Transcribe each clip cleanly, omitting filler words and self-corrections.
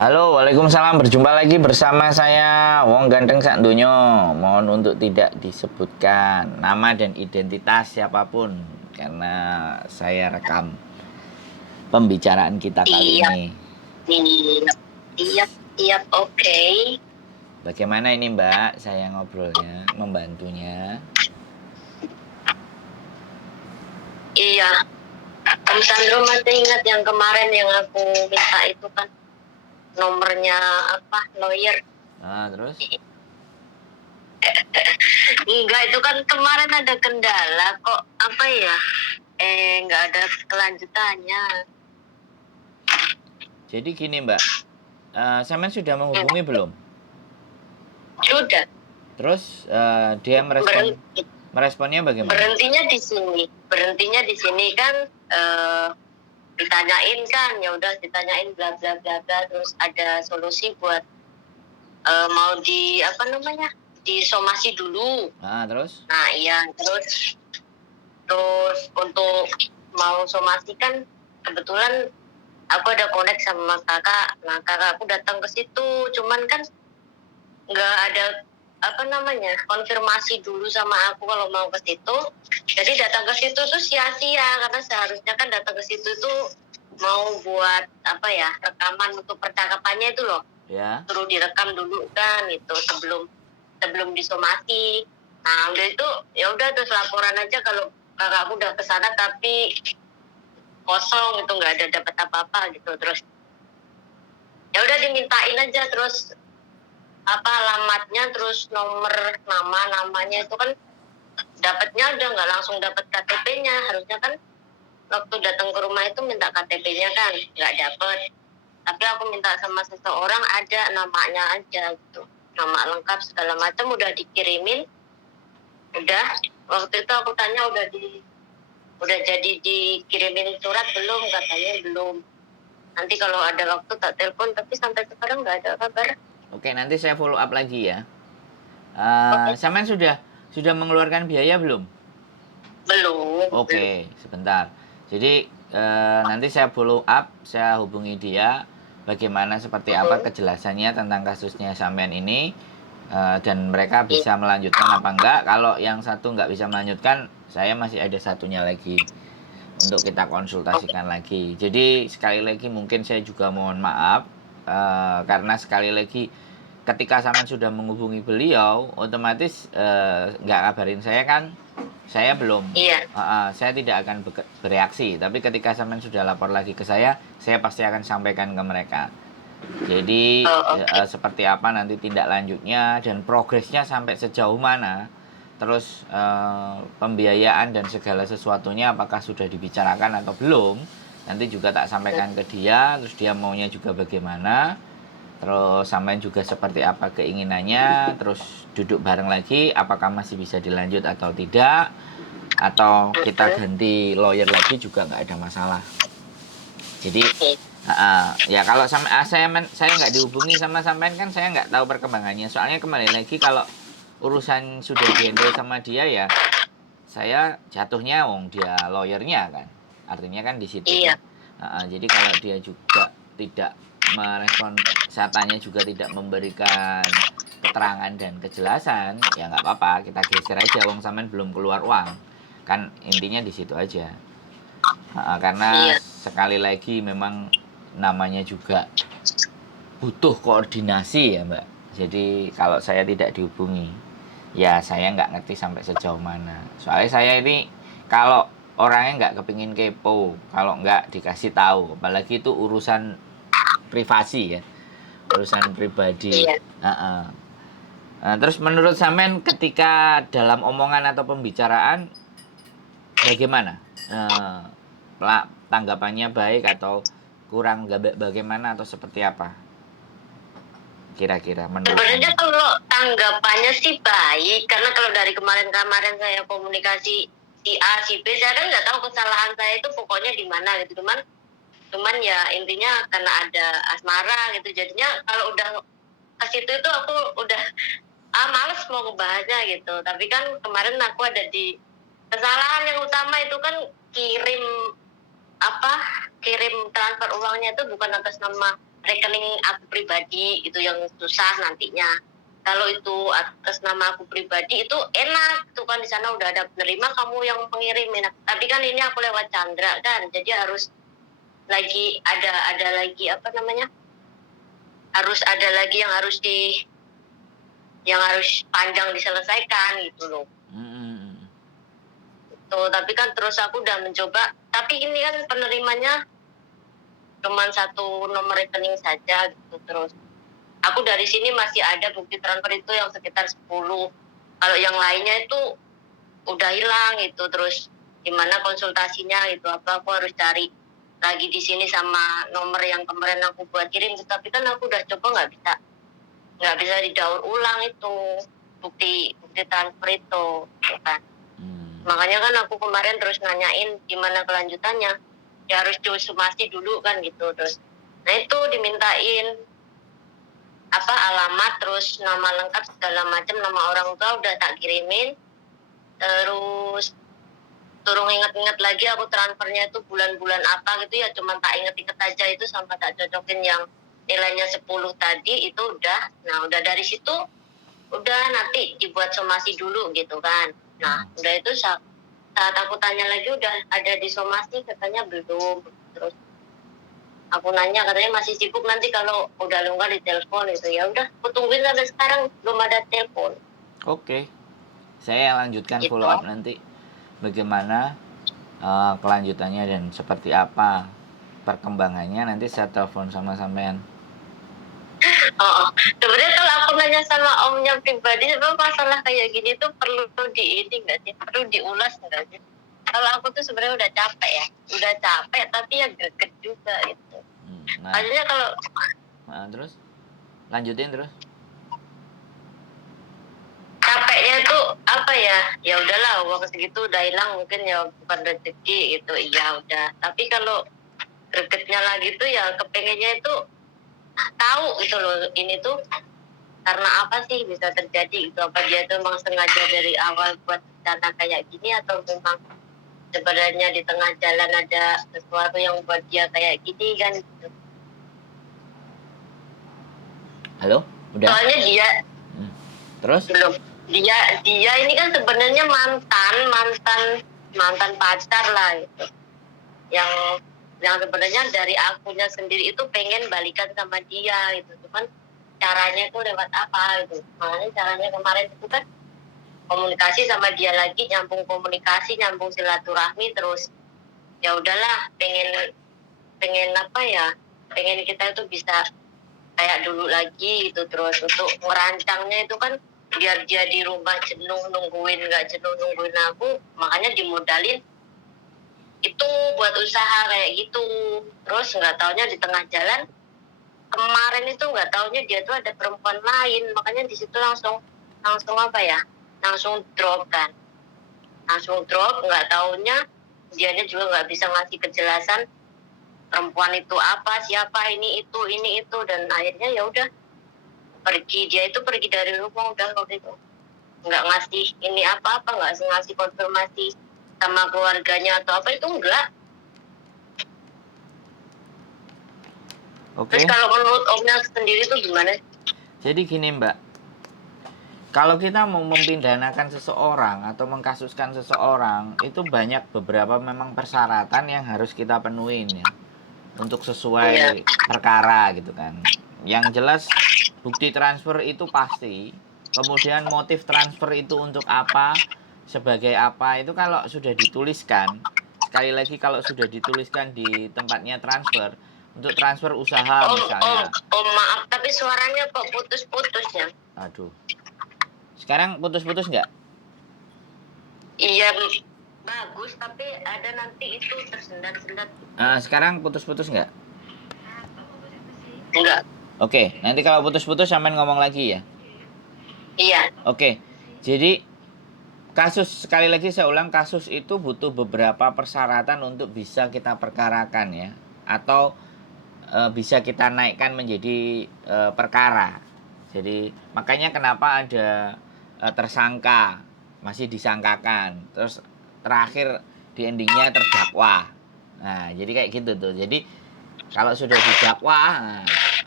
Halo, Waalaikumsalam. Berjumpa lagi bersama saya, Wong Ganteng Sak Donya. Mohon untuk tidak disebutkan nama dan identitas siapapun, karena saya rekam pembicaraan kita kali Siap, ini. siap, siap, siap, oke. Bagaimana ini Mbak, saya ngobrolnya, membantunya? Iya, Om Sandro masih ingat yang kemarin yang aku minta itu kan nomornya apa, lawyer. Terus? Enggak, itu kan kemarin ada kendala kok, apa ya, enggak ada kelanjutannya. Jadi gini Mbak, Samen sudah Hmm, menghubungi belum? Sudah, Terus dia berhenti, meresponnya bagaimana? berhentinya di sini kan, ditanyain kan, ya udah ditanyain bla bla bla bla, terus ada solusi buat mau di apa namanya, disomasi dulu. Terus? Nah iya, terus terus untuk mau somasi kan kebetulan aku ada connect sama kakak. Nah kakak aku datang ke situ, cuman kan nggak ada apa namanya, konfirmasi dulu sama aku kalau mau ke situ. Jadi datang ke situ tuh sia-sia, karena seharusnya kan datang ke situ tuh mau buat apa ya, rekaman untuk percakapannya itu loh, Ya. suruh direkam dulu kan itu sebelum sebelum disomasi. Nah udah itu ya udah, terus laporan aja kalau kakakku udah kesana tapi kosong, itu nggak ada dapat apa-apa gitu. Terus ya udah dimintain aja, terus apa alamatnya, terus nomor namanya itu kan dapatnya udah nggak langsung dapat KTP-nya. Harusnya kan waktu datang ke rumah itu minta KTP-nya kan nggak dapet, tapi aku minta sama seseorang ada namanya aja gitu, nama lengkap segala macam udah dikirimin. Udah, waktu itu aku tanya udah jadi dikirimin surat belum, katanya belum. Nanti kalau ada waktu tak telepon, tapi sampai sekarang nggak ada kabar. Oke, nanti saya follow up lagi ya. Oke. Samen sudah mengeluarkan biaya belum? Belum. Oke, sebentar. Jadi nanti saya follow up, saya hubungi dia, bagaimana seperti apa kejelasannya tentang kasusnya Samen ini, dan mereka Iya. bisa melanjutkan apa enggak. Kalau yang satu nggak bisa melanjutkan, saya masih ada satunya lagi untuk kita Oke. konsultasikan lagi. Jadi sekali lagi mungkin saya juga mohon maaf, karena sekali lagi ketika Saman sudah menghubungi beliau, otomatis nggak kabarin saya kan, saya belum, Iya. saya tidak akan bereaksi. Tapi ketika Saman sudah lapor lagi ke saya pasti akan sampaikan ke mereka. Jadi Oh, oke. seperti apa nanti tindak lanjutnya dan progresnya sampai sejauh mana. Terus pembiayaan dan segala sesuatunya apakah sudah dibicarakan atau belum. Nanti juga tak sampaikan ke dia, terus dia maunya juga bagaimana. Terus sampai juga seperti apa keinginannya, terus duduk bareng lagi apakah masih bisa dilanjut atau tidak, atau kita ganti lawyer lagi juga nggak ada masalah. Jadi ya kalau saya nggak dihubungi sama sampean kan saya nggak tahu perkembangannya. Soalnya kembali lagi kalau urusan sudah dihandle sama dia ya, saya jatuhnya wong dia lawyernya kan. Artinya kan di situ kan. Iya. Jadi kalau dia juga tidak merespon, saya tanya juga tidak memberikan keterangan dan kejelasan, ya nggak apa-apa, kita geser aja. Wong sampean belum keluar uang, kan intinya di situ aja. Karena Iya. sekali lagi memang namanya juga butuh koordinasi ya Mbak. Jadi kalau saya tidak dihubungi, ya saya nggak ngerti sampai sejauh mana. Soalnya saya ini kalau orangnya nggak kepingin kepo, kalau nggak dikasih tahu, apalagi itu urusan privasi ya, urusan pribadi. Iya. Nah, terus menurut Samen ketika dalam omongan atau pembicaraan bagaimana? Tanggapannya baik atau kurang bagaimana atau seperti apa? Kira-kira menurut Sebenarnya Samen. kalau tanggapannya sih baik, karena kalau dari kemarin-kemarin saya komunikasi si A, si B, saya kan nggak tahu kesalahan saya itu pokoknya di mana gitu. Cuman ya intinya karena ada asmara gitu, jadinya kalau udah ke situ itu aku udah males mau ngebahasnya gitu. Tapi kan kemarin aku ada di kesalahan yang utama itu kan kirim apa, kirim transfer uangnya itu bukan atas nama rekening aku pribadi itu yang susah nantinya. Kalau itu atas nama aku pribadi itu enak tuh kan, di sana udah ada penerima, kamu yang pengirim enak. Tapi kan ini aku lewat Chandra kan, jadi harus lagi ada lagi apa namanya, harus ada lagi yang harus panjang diselesaikan gitu loh. Tuh, tapi kan terus aku udah mencoba, tapi ini kan penerimanya cuma satu nomor rekening saja gitu. Terus aku dari sini masih ada bukti transfer itu yang sekitar 10. Kalau yang lainnya itu udah hilang gitu. Terus gimana konsultasinya itu, apa aku harus cari lagi di sini sama nomor yang kemarin aku buat kirim. Tapi kan aku udah coba nggak bisa didaur ulang itu bukti transfer itu gitu kan. Makanya kan aku kemarin terus nanyain gimana kelanjutannya, ya harus somasi dulu kan gitu. Terus nah itu dimintain apa alamat, terus nama lengkap segala macam, nama orang tua udah tak kirimin. Terus turun inget-inget lagi aku transfernya itu bulan-bulan apa gitu ya, cuma tak inget-inget aja itu sampai tak cocokin yang nilainya 10 tadi itu udah. Nah udah dari situ udah nanti dibuat somasi dulu gitu kan. Nah udah itu saat aku tanya lagi udah ada di somasi, katanya belum. Terus aku nanya katanya masih sibuk, nanti kalau udah longgar di telepon itu. Ya udah aku tungguin sampai sekarang belum ada telepon. Oke, saya lanjutkan Gitu. follow up nanti bagaimana kelanjutannya dan seperti apa perkembangannya, nanti saya telepon sama sampean. Oh, sebenarnya kalau aku nanya sama omnya pribadi, sebenarnya masalah kayak gini tuh perlu di ini nggak sih, perlu diulas nggak sih? Kalau aku tuh sebenarnya udah capek tapi ya greget juga gitu. Maksudnya kalau terus lanjutin terus. Capeknya tuh apa ya? Ya udahlah, uang segitu udah hilang, mungkin ya bukan rezeki gitu. Iya udah. Tapi kalau gregetnya lagi tuh ya kepengennya itu tahu gitu loh, ini tuh karena apa sih bisa terjadi gitu. Apa dia tuh memang sengaja dari awal buat rencana kayak gini, atau memang sebenarnya di tengah jalan ada sesuatu yang buat dia kayak gini kan gitu. Halo, udah? Soalnya dia terus belum, dia ini kan sebenarnya mantan pacar lah gitu. Yang sebenarnya dari akunya sendiri itu pengen balikan sama dia gitu, cuman caranya itu lewat apa gitu. Makanya caranya kemarin itu kan komunikasi sama dia lagi, nyambung komunikasi, nyambung silaturahmi. Terus ya udahlah, pengen apa ya, pengen kita itu bisa kayak dulu lagi gitu. Terus untuk merancangnya itu kan biar dia di rumah nggak jenuh nungguin aku, makanya dimodalin itu buat usaha kayak gitu. Terus nggak taunya di tengah jalan kemarin itu nggak taunya dia tuh ada perempuan lain, makanya di situ langsung apa ya, langsung drop kan, nggak taunya dianya juga nggak bisa ngasih kejelasan perempuan itu apa, siapa, ini itu. Dan akhirnya ya udah dia itu pergi dari rumah udah waktu itu, nggak ngasih ini apa-apa, nggak ngasih konfirmasi sama keluarganya atau apa, itu enggak. Oke. Terus kalau menurut omnya sendiri tuh gimana? Jadi gini Mbak, kalau kita mau mempidanakan seseorang atau mengkasuskan seseorang, itu banyak beberapa memang persyaratan yang harus kita penuhin ya, untuk sesuai perkara gitu kan. Yang jelas bukti transfer itu pasti, kemudian motif transfer itu untuk apa, sebagai apa, itu kalau sudah dituliskan, sekali lagi kalau sudah dituliskan di tempatnya transfer, untuk transfer usaha misalnya. Om maaf tapi suaranya kok putus-putus ya. Aduh, sekarang putus-putus nggak? Iya bagus, tapi ada nanti itu tersendat-sendat. Sekarang putus-putus nggak? Enggak. Oke, nanti kalau putus-putus sampean ngomong lagi ya. Iya. Oke, jadi kasus, sekali lagi saya ulang, kasus itu butuh beberapa persyaratan untuk bisa kita perkarakan ya, atau bisa kita naikkan menjadi perkara. Jadi makanya kenapa ada tersangka, masih disangkakan, terus terakhir di endingnya terdakwa. Nah jadi kayak gitu tuh. Jadi kalau sudah didakwa, nah,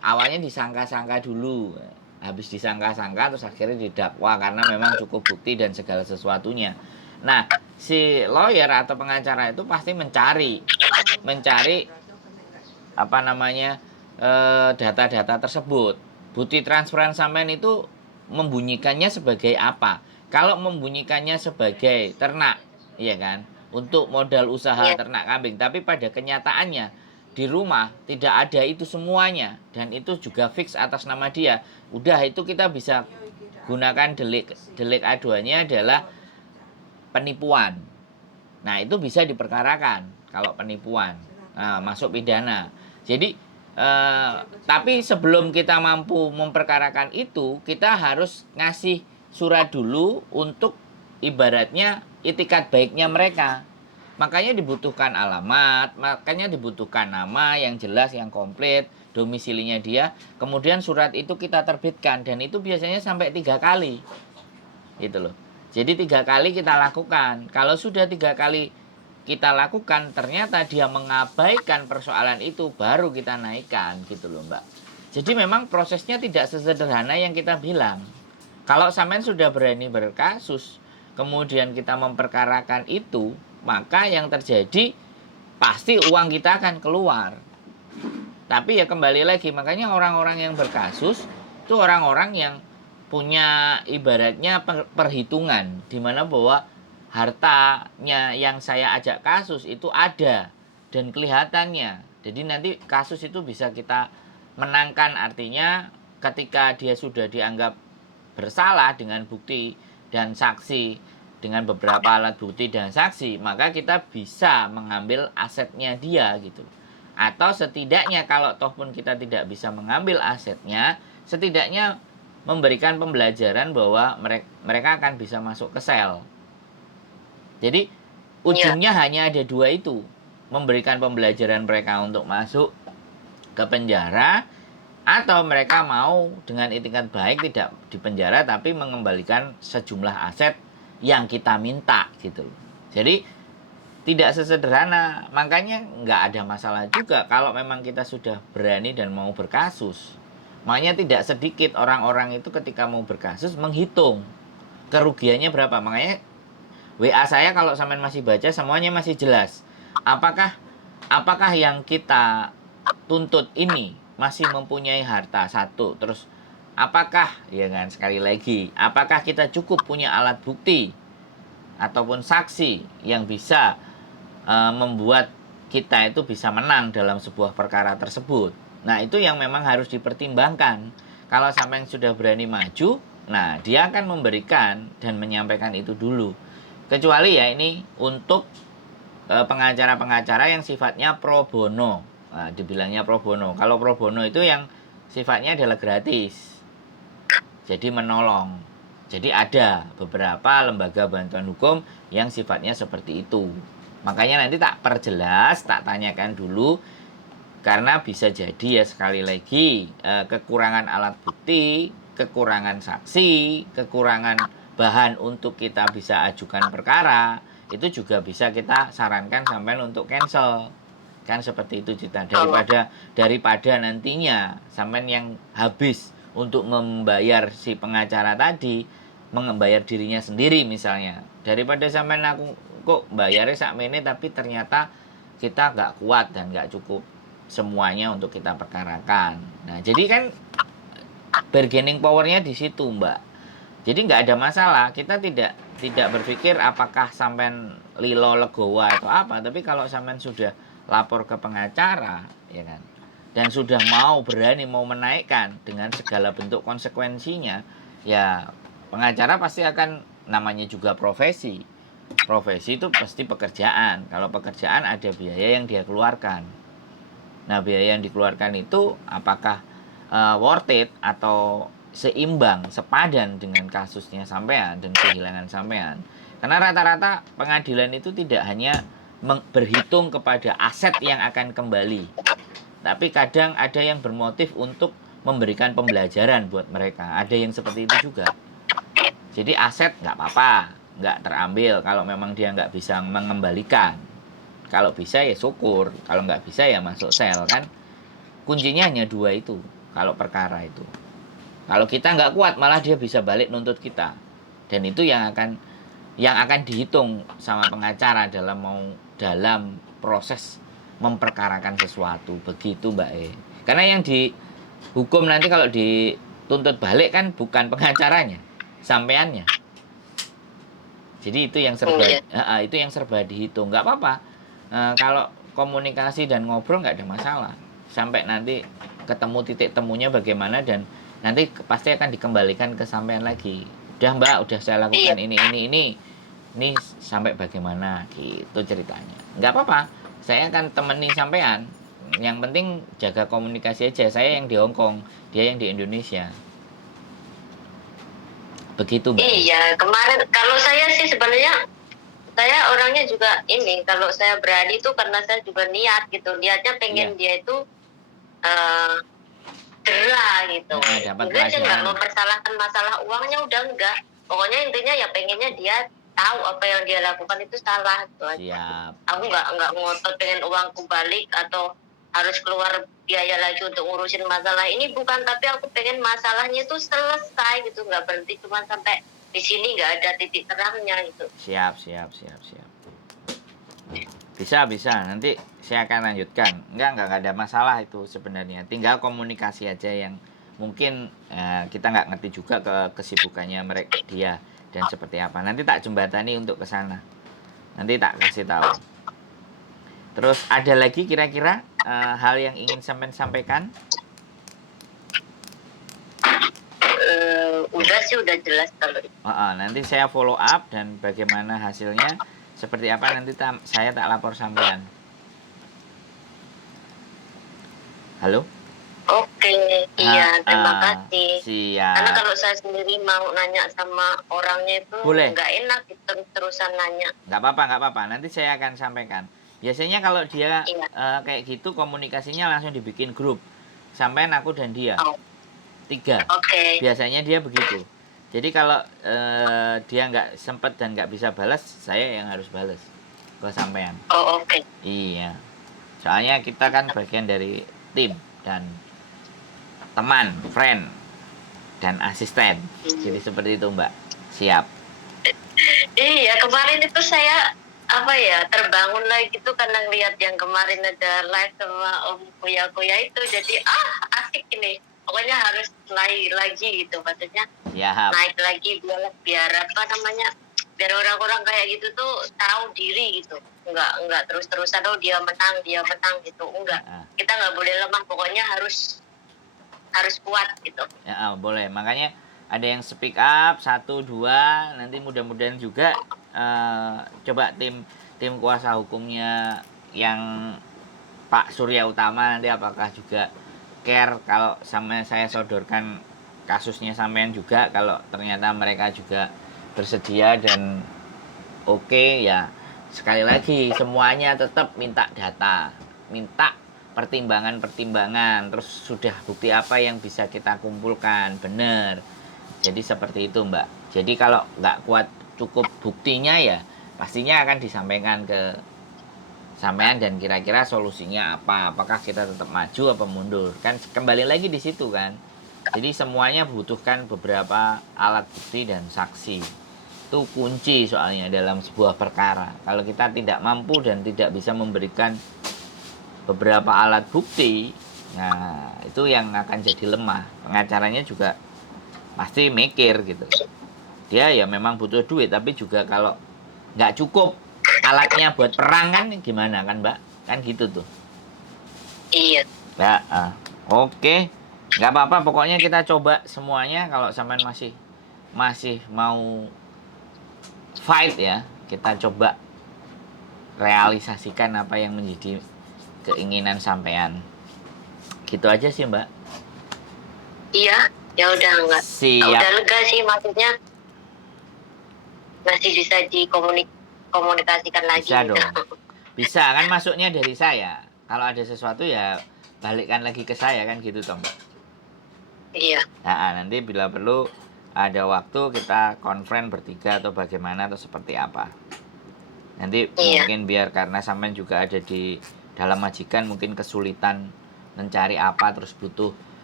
awalnya disangka-sangka dulu, habis disangka-sangka terus akhirnya didakwa karena memang cukup bukti dan segala sesuatunya. Nah, si lawyer atau pengacara itu pasti mencari apa namanya data-data tersebut. Bukti transferan sampean itu membunyikannya sebagai apa? Kalau membunyikannya sebagai ternak, iya kan? Untuk modal usaha Iya. ternak kambing, tapi pada kenyataannya di rumah tidak ada itu semuanya dan itu juga fix atas nama dia. Udah itu kita bisa gunakan delik aduannya adalah penipuan. Nah, itu bisa diperkarakan kalau penipuan. Nah, masuk pidana. Jadi tapi sebelum kita mampu memperkarakan itu, kita harus ngasih surat dulu untuk ibaratnya itikat baiknya mereka. Makanya dibutuhkan alamat, makanya dibutuhkan nama yang jelas, yang komplit, domisilinya dia. Kemudian surat itu kita terbitkan dan itu biasanya sampai 3 kali. Gitu loh. Jadi 3 kali kita lakukan. Kalau sudah 3 kali kita lakukan, ternyata dia mengabaikan persoalan itu, baru kita naikkan gitu loh Mbak. Jadi memang prosesnya tidak sesederhana yang kita bilang. Kalau sampean sudah berani berkasus, kemudian kita memperkarakan itu, maka yang terjadi pasti uang kita akan keluar. Tapi ya kembali lagi, makanya orang-orang yang berkasus itu orang-orang yang punya ibaratnya perhitungan, di mana bahwa hartanya yang saya ajak kasus itu ada dan kelihatannya. Jadi nanti kasus itu bisa kita menangkan, artinya ketika dia sudah dianggap bersalah dengan bukti dan saksi, dengan beberapa alat bukti dan saksi, maka kita bisa mengambil asetnya dia gitu. Atau setidaknya kalau toh pun kita tidak bisa mengambil asetnya, setidaknya memberikan pembelajaran bahwa mereka akan bisa masuk ke sel. Jadi ujungnya hanya ada 2 itu, memberikan pembelajaran mereka untuk masuk ke penjara, atau mereka mau dengan itikat baik tidak dipenjara tapi mengembalikan sejumlah aset yang kita minta gitu. Jadi tidak sesederhana, makanya nggak ada masalah juga kalau memang kita sudah berani dan mau berkasus. Makanya tidak sedikit orang-orang itu ketika mau berkasus menghitung kerugiannya berapa. Makanya WA saya kalau sampean masih baca semuanya masih jelas. Apakah yang kita tuntut ini masih mempunyai harta satu, terus apakah ya kan, sekali lagi, apakah kita cukup punya alat bukti ataupun saksi yang bisa membuat kita itu bisa menang dalam sebuah perkara tersebut. Nah, itu yang memang harus dipertimbangkan. Kalau sampai yang sudah berani maju, nah dia akan memberikan dan menyampaikan itu dulu. Kecuali ya ini untuk pengacara-pengacara yang sifatnya pro bono. Nah, dibilangnya pro bono. Kalau pro bono itu yang sifatnya adalah gratis. Jadi menolong. Jadi ada beberapa lembaga bantuan hukum yang sifatnya seperti itu. Makanya nanti tak perjelas, tak tanyakan dulu. Karena bisa jadi ya sekali lagi kekurangan alat bukti, kekurangan saksi, kekurangan bahan untuk kita bisa ajukan perkara, itu juga bisa kita sarankan sampai untuk cancel. Kan seperti itu Cita, daripada nantinya sampean yang habis untuk membayar si pengacara tadi, membayar dirinya sendiri misalnya, daripada sampean aku kok bayarnya sakmene tapi ternyata kita nggak kuat dan nggak cukup semuanya untuk kita perkarakan. Nah jadi kan bargaining powernya di situ Mbak. Jadi nggak ada masalah, kita tidak berpikir apakah sampean lilo legowo atau apa, tapi kalau sampean sudah lapor ke pengacara ya kan, dan sudah berani mau menaikkan dengan segala bentuk konsekuensinya, ya pengacara pasti akan, namanya juga profesi itu pasti pekerjaan. Kalau pekerjaan ada biaya yang dia keluarkan. Nah biaya yang dikeluarkan itu apakah worth it atau seimbang, sepadan dengan kasusnya sampean dan kehilangan sampean. Karena rata-rata pengadilan itu tidak hanya berhitung kepada aset yang akan kembali, tapi kadang ada yang bermotif untuk memberikan pembelajaran buat mereka. Ada yang seperti itu juga. Jadi aset nggak apa-apa, nggak terambil kalau memang dia nggak bisa mengembalikan. Kalau bisa ya syukur, kalau nggak bisa ya masuk sel kan. Kuncinya hanya 2 itu. kalau perkara itu. Kalau kita nggak kuat, malah dia bisa balik nuntut kita. Dan itu yang akan dihitung sama pengacara dalam proses memperkarakan sesuatu. Begitu Mbak E. Karena yang dihukum nanti kalau dituntut balik kan bukan pengacaranya, sampeannya. Jadi itu yang serba dihitung. Nggak apa-apa. Kalau komunikasi dan ngobrol nggak ada masalah. Sampai nanti ketemu titik temunya bagaimana, dan nanti pasti akan dikembalikan ke sampean lagi. Udah Mbak, udah saya lakukan ini sampai bagaimana gitu ceritanya. Nggak apa-apa. Saya akan temani sampean. Yang penting jaga komunikasi aja. Saya yang di Hong Kong, dia yang di Indonesia. Begitu Mbak. Iya, kemarin kalau saya sih sebenarnya saya orangnya juga ini, kalau saya berani itu karena saya juga niat gitu, niatnya pengen dia itu cerah gitu. Enggak sih, nggak mempersalahkan masalah uangnya, udah enggak. Pokoknya intinya ya pengennya dia tahu apa yang dia lakukan itu salah gitu aja. Siap. Aku nggak ngotot pengen uangku balik atau harus keluar biaya lagi untuk ngurusin masalah ini, bukan. Tapi aku pengen masalahnya itu selesai gitu, nggak berhenti cuma sampai di sini, nggak ada titik terangnya gitu. Siap. Bisa. Nanti saya akan lanjutkan. Enggak ada masalah itu sebenarnya. Tinggal komunikasi aja yang mungkin kita nggak ngerti juga kesibukannya mereka dia dan seperti apa. Nanti tak jembatani untuk ke sana. Nanti tak kasih tahu. Terus ada lagi kira-kira hal yang ingin sampean sampaikan? Udah sih, udah jelas kalau itu. Nanti saya follow up dan bagaimana hasilnya seperti apa nanti saya tak lapor sampean. Halo? Oke, iya, terima kasih. Siap. Karena kalau saya sendiri mau nanya sama orangnya itu nggak enak terus-terusan nanya. Nggak apa-apa. Nanti saya akan sampaikan. Biasanya kalau dia kayak gitu komunikasinya langsung dibikin grup. Sampean, aku dan dia. 3. Biasanya dia begitu. Jadi kalau dia nggak sempat dan nggak bisa balas, saya yang harus balas ke sampean. Iya. Soalnya kita kan bagian dari tim dan teman, friend, dan asisten. Jadi seperti itu Mbak. Siap. Iya, kemarin itu saya terbangun lagi tuh karena lihat yang kemarin ada live sama Om Kuya itu, jadi asik ini. Pokoknya harus naik lagi gitu, maksudnya naik lagi biar biar orang-orang kayak gitu tuh tahu diri gitu. Enggak terus-terusan dia menang gitu, enggak. Kita nggak boleh lemah, pokoknya harus kuat gitu. Boleh. Makanya ada yang speak up 1, 2, nanti mudah-mudahan juga coba tim kuasa hukumnya yang Pak Surya Utama nanti apakah juga care kalau sama saya sodorkan kasusnya sampean juga, kalau ternyata mereka juga bersedia dan oke, ya sekali lagi semuanya tetap minta data, minta pertimbangan, terus sudah bukti apa yang bisa kita kumpulkan, benar. Jadi seperti itu Mbak. Jadi kalau nggak kuat cukup buktinya ya pastinya akan disampaikan ke sampean dan kira-kira solusinya apa, apakah kita tetap maju apa mundur, kan kembali lagi di situ kan. Jadi semuanya butuhkan beberapa alat bukti dan saksi. Itu kunci soalnya dalam sebuah perkara. Kalau kita tidak mampu dan tidak bisa memberikan beberapa alat bukti, nah itu yang akan jadi lemah. Pengacaranya juga pasti mikir gitu. Dia ya memang butuh duit, tapi juga kalau nggak cukup alatnya buat perang kan gimana kan Mbak? Kan gitu tuh. Iya. Mbak, oke. Nggak apa-apa, pokoknya kita coba semuanya. Kalau sampean masih mau fight ya, kita coba realisasikan apa yang menjadi keinginan sampean. Gitu aja sih Mbak. Iya, ya udah enggak. Siap. Udah lega sih, maksudnya masih bisa dikomunikasikan lagi. Bisa dong. Bisa kan, masuknya dari saya. Kalau ada sesuatu ya balikkan lagi ke saya kan gitu toh Mbak. Iya. Nanti bila perlu ada waktu kita konferen bertiga atau bagaimana atau seperti apa. Nanti mungkin biar karena sampean juga ada di dalam majikan mungkin kesulitan mencari apa, terus butuh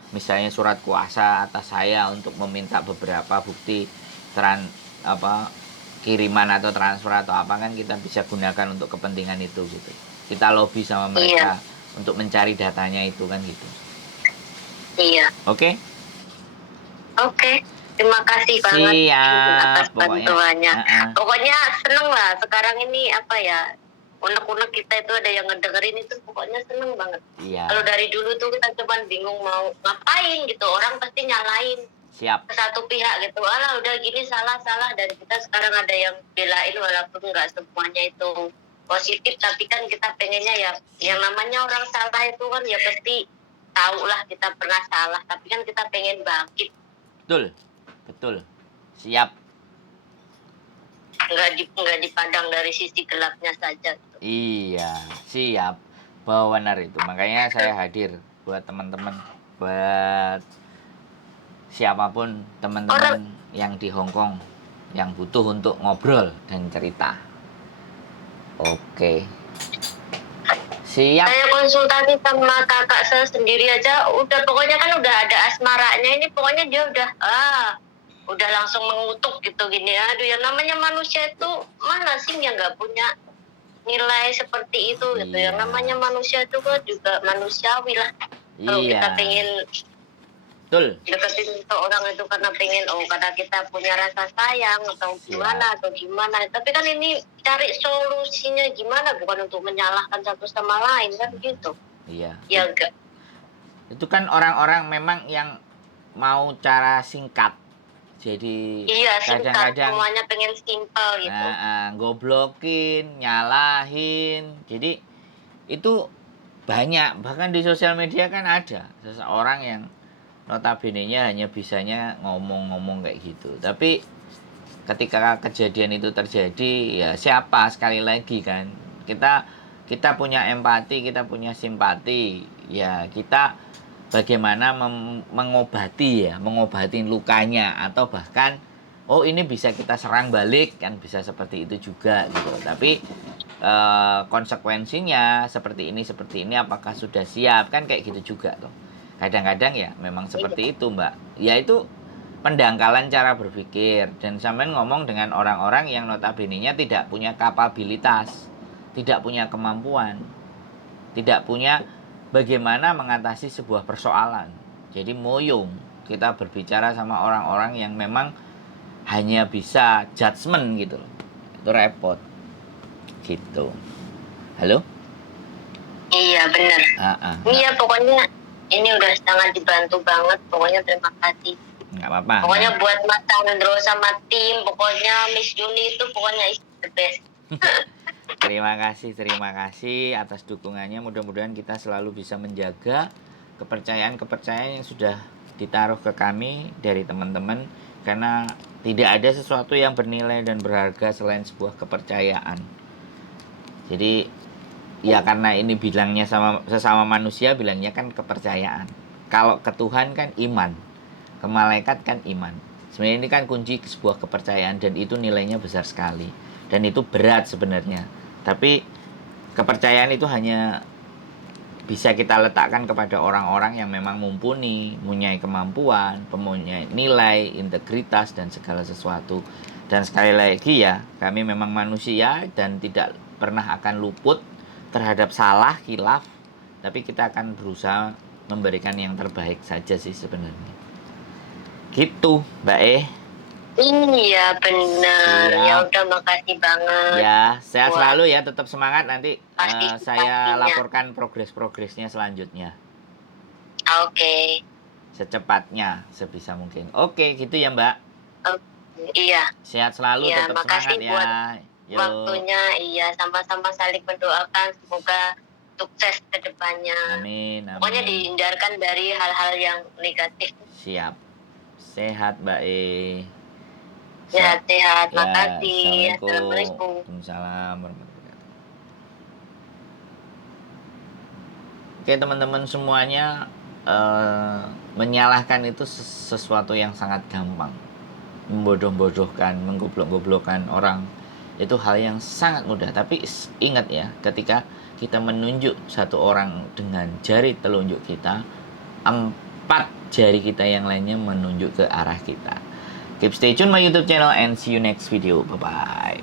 misalnya surat kuasa atas saya untuk meminta beberapa bukti kiriman atau transfer atau apa, kan kita bisa gunakan untuk kepentingan itu gitu. Kita lobby sama mereka untuk mencari datanya itu kan gitu. Iya. Oke? Oke. Terima kasih banget atas bantuannya. Pokoknya seneng lah sekarang ini apa ya, unek-unek kita itu ada yang ngedengerin itu, pokoknya seneng banget. Iya. Kalau dari dulu tuh kita cuman bingung mau ngapain gitu, orang pasti nyalain ke satu pihak gitu, alah udah gini salah, dan kita sekarang ada yang belain walaupun nggak semuanya itu positif, tapi kan kita pengennya ya yang namanya orang salah itu kan ya pasti tahu lah kita pernah salah, tapi kan kita pengen bangkit. Betul, siap. Nggak dipandang dari sisi gelapnya saja gitu. Iya, siap. Bahwa benar itu, makanya saya hadir buat teman-teman, buat siapapun teman-teman yang di Hong Kong yang butuh untuk ngobrol dan cerita. Oke. Siap. Saya konsultasi sama kakak saya sendiri aja, udah pokoknya kan udah ada asmaranya ini, pokoknya dia udah langsung mengutuk gitu gini. Aduh, yang namanya manusia itu mana sih yang nggak punya nilai seperti itu gitu. Yang namanya manusia itu kan juga manusiawi lah. Kalau kita pengen deketin seorang itu karena pengen karena kita punya rasa sayang atau gimana, tapi kan ini cari solusinya gimana, bukan untuk menyalahkan satu sama lain kan gitu. Iya. Ya enggak. Itu kan orang-orang memang yang mau cara singkat. Jadi kadang-kadang semuanya pengen simpel gitu. Goblokin, nyalahin. Jadi itu banyak, bahkan di sosial media kan ada seseorang yang notabene-nya hanya bisanya ngomong-ngomong kayak gitu. Tapi ketika kejadian itu terjadi, ya siapa, sekali lagi kan, kita punya empati, kita punya simpati, ya kita bagaimana mengobati lukanya, atau bahkan ini bisa kita serang balik kan, bisa seperti itu juga gitu. Tapi konsekuensinya seperti ini apakah sudah siap, kan kayak gitu juga loh. Kadang-kadang ya memang seperti itu, Mbak. Ya itu pendangkalan cara berpikir, dan sampean ngomong dengan orang-orang yang notabene-nya tidak punya kapabilitas, tidak punya kemampuan, tidak punya bagaimana mengatasi sebuah persoalan. Jadi moyong kita berbicara sama orang-orang yang memang hanya bisa judgement gitu. Itu repot. Gitu. Halo? Iya benar. Iya pokoknya ini udah sangat dibantu banget. Pokoknya terima kasih. Nggak apa-apa. Pokoknya buat Mas Sandro sama tim, pokoknya Miss Juni itu pokoknya is the best. Terima kasih atas dukungannya. Mudah-mudahan kita selalu bisa menjaga kepercayaan yang sudah ditaruh ke kami dari teman-teman, karena tidak ada sesuatu yang bernilai dan berharga selain sebuah kepercayaan. Jadi ya karena ini bilangnya sesama manusia, bilangnya kan kepercayaan. Kalau ke Tuhan kan iman, ke malaikat kan iman. Sebenarnya ini kan kunci sebuah kepercayaan, dan itu nilainya besar sekali, dan itu berat sebenarnya. Tapi kepercayaan itu hanya bisa kita letakkan kepada orang-orang yang memang mumpuni, mempunyai kemampuan, mempunyai nilai, integritas, dan segala sesuatu. Dan sekali lagi ya, kami memang manusia dan tidak pernah akan luput terhadap salah, khilaf. Tapi kita akan berusaha memberikan yang terbaik saja sih sebenarnya. Gitu, Mbak Iya benar. Ya udah, makasih banget. Ya, sehat selalu ya, tetap semangat. Nanti saya laporkan progresnya selanjutnya. Oke. Secepatnya, sebisa mungkin. Oke, gitu ya, Mbak. Iya. Sehat selalu, ya, tetap semangat ya. Buat waktunya. Iya, sama-sama saling mendoakan semoga sukses ke depannya. Amin. Pokoknya dihindarkan dari hal-hal yang negatif. Siap. Sehat, Mbak Sehat-sehat, makasih. Assalamualaikum. Waalaikumsalam warahmatullahi wabarakatuh. Oke teman-teman semuanya, menyalahkan itu sesuatu yang sangat gampang. Membodoh-bodohkan, menggoblok-goblokkan orang, itu hal yang sangat mudah. Tapi ingat ya, ketika kita menunjuk satu orang dengan jari telunjuk kita, 4 jari kita yang lainnya menunjuk ke arah kita. Keep stay tune my YouTube channel and see you next video. Bye bye.